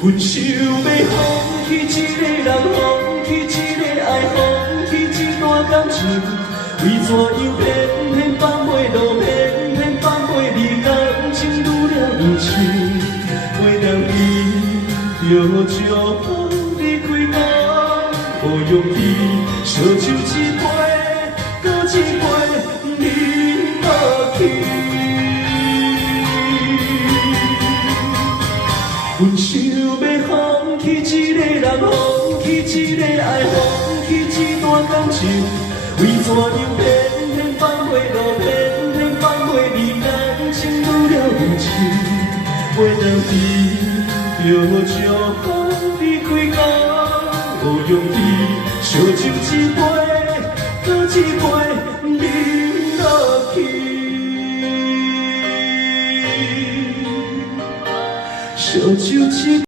阮想要放弃一个人，放弃一个爱，放弃一段感情，为怎样偏偏放袂落，偏偏放袂离，感情愈了愈深，袂当伊着将离开我，无勇气，烧酒一杯，搁一杯，饮落去。 阮想要放弃一个人，放弃一个爱，放弃一段感情，为怎样偏偏放袂落，偏偏放袂离，感情愈了愈深，袂当伊着将我离开我，无勇气，烧酒一杯，搁一杯，饮落去。 烧酒一